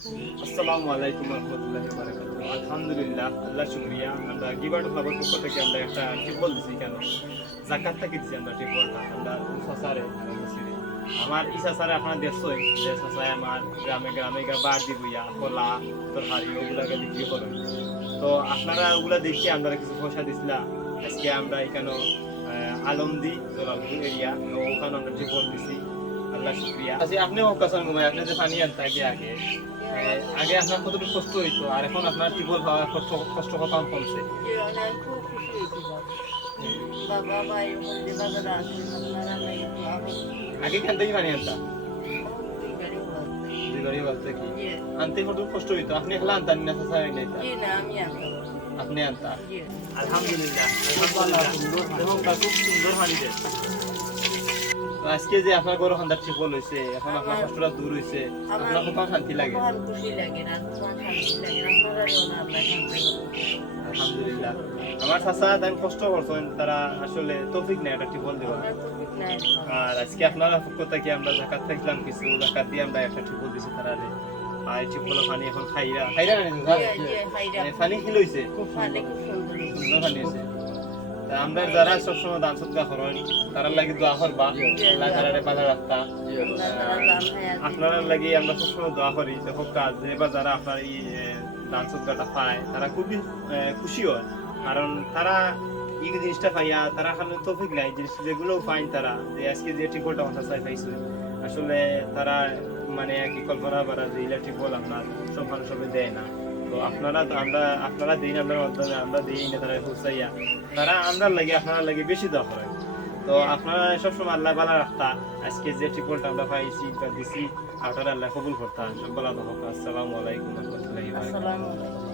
আসসালামু আলাইকুম রহমতুল্লাহি ওয়া বারাকাতুহু। আলহামদুলিল্লাহ, আল্লাহ শুকরিয়া। আমরা গিভার ক্লাবের পক্ষ থেকে আমরা একটা টিপল দিছি। কেন জাকাত থেকে দিছি আমরা টিপলটা আমরা সাসারে মসজিদে। আমার এই সাসারে আপনারা দেখছই যে সাসায় আমার গ্রামে গ্রামে বার দিবইয়া কলা তরকারি ওগুলাকে বিক্রি করেন। তো আপনারা ওগুলা দেখি আমরা কিছু পয়সা দিছিলাম। আজকে আমরা এখানে আলমদি জলালপুর এরিয়া, তো ওখানে আমরা টিপল দিছি। আল্লাহ শুকরিয়া। আচ্ছা, আপনিও কাসান ঘুমাই, আপনি যে পানি আনতে আগে আগে আগে আপনার কতটুকু কষ্ট হইতো, আর এখন আপনার টিউবওয়েল হওয়ার কষ্ট কত কমছে? খুব খুশি হয়েছিলাম। বাবা মায়ের মধ্যে বাজারে আসেন আপনারা লাগে তো আরো আগে কেন থেকে পানি আনতা? দুই গাড়ি ঘোরাতে। দুই গাড়ি বলতে কি জি আনতে কতটুকু কষ্ট হইতো? আপনি খেলা আনতেন না চাচা আইনাইতা? জি না আমি আনতাম। আপনি আনতা? জি আলহামদুলিল্লাহ, এবং খুব সুন্দর পানি দেয়। তো আজকে যে আপনার গরু খান্দার টিউবওয়েল হয়েছে, এখন আপনার কষ্টটা দূর হয়েছে, আপনার কত শান্তি লাগে? আমার খুশি লাগে না, তোমার শান্তি লাগে না, আপনারাও না আল্লাহ শান্তি করুন। আলহামদুলিল্লাহ। আমার চাচা তাই কষ্ট করছেন, তারা আসলে তৌফিক নেই একটা টিউবওয়েল দেওয়া। আমরা তো ঠিক নাই। আর আজকে আপনারা পক্ষ থেকে আমরা জাকাত থাকলাম, কিছু জাকাত দিয়ে আমরা একটা টিউবওয়েল দিছি তারারে। আর এই টিউবওয়েলের পানি এখন খাইরা খাইরা না নিছো স্যার? জি হাইরা পানি কি লইছে? খুব ভালো খুব সুন্দর। সুন্দর পানি হইছে। তা আমরা যারা সবসময় দান সদকা করেন তারার লাগি দোয়া করবা, আল্লাহ তাআলারে ভালো রাখতা। আল্লাহ তাআলা দান হায়াত আপনারা লাগি আমরা সবসময় দোয়া করি যে হোক কাজ এবার যারা আপনার এই দান সদকাটা পায় তারা খুবই খুশি হয়, কারণ তারা এই জিনিসটা পাইয়া তারা এখানে তৌফিক নাই জিনিস যেগুলো পাইন তারা, যে আজকে যে টিপলটা মাথা চাই পাইছে আসলে তারা মানে কি কল্পনা করা যে ইলেকট্রিক বল আপনার সব মানুষ সবে দেয় না। তো আপনারা দিন আমরা মাধ্যমে আমরা দিই না, তারা হুসাইয়া তারা আমরা লাগে আপনারা লাগে বেশি দোয়া করে। তো আপনারা সবসময় আল্লাহ ভালো রাখতা। আজকে যে টিপলটা আমরা পাইছি বা দিছি আপনারা আল্লাহ কবুল করতা। সব ভালো থাকুক। আসসালামু আলাইকুম ওয়া রাহমাতুল্লাহি ওয়া বারাকাতুহু। আসসালামু আলাইকুম।